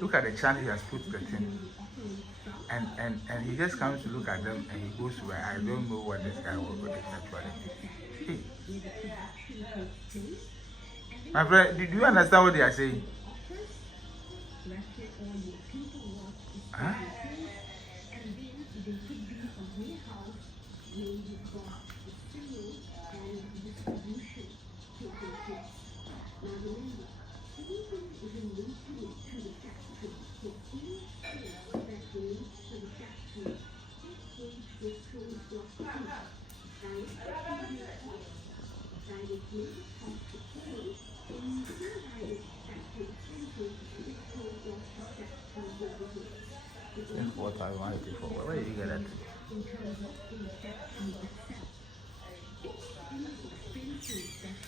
Look at the channel he has put the thing. And he just comes to look at them and he goes where I don't know what this guy was actually. My friend, do you understand what they are saying? Huh? What I wanted for. Where did you get that?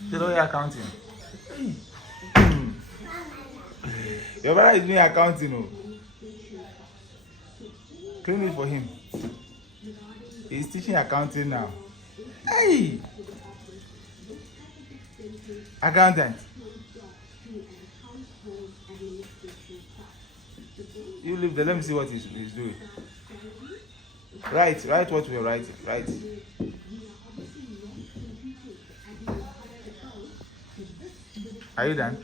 Still all your accounting. Your brother is doing accounting. Oh. Clean it for him. He's teaching accounting now. Hey! Accountant. You leave there. Let me see what he's doing. Write what we're writing. Write. Are you done?